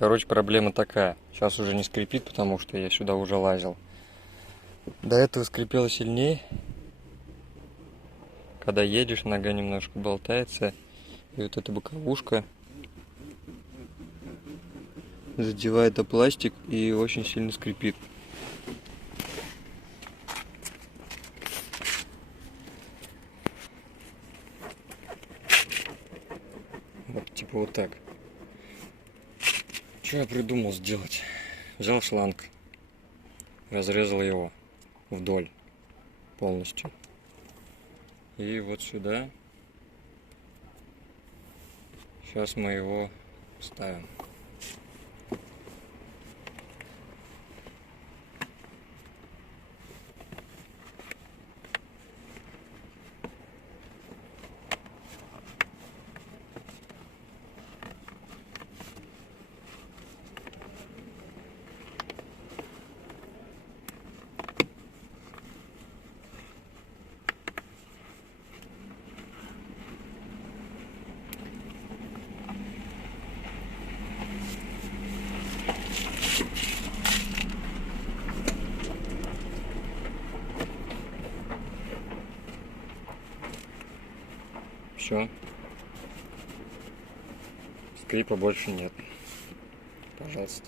Короче, проблема такая. Сейчас уже не скрипит, потому что я сюда уже лазил. До этого скрипело сильнее. Когда едешь, нога немножко болтается. И вот эта боковушка задевает о пластик и очень сильно скрипит. Вот типа вот так. Что я придумал сделать? Взял шланг, разрезал его вдоль полностью. И вот сюда. Сейчас мы его ставим. Все. Скрипа больше нет. Пожалуйста.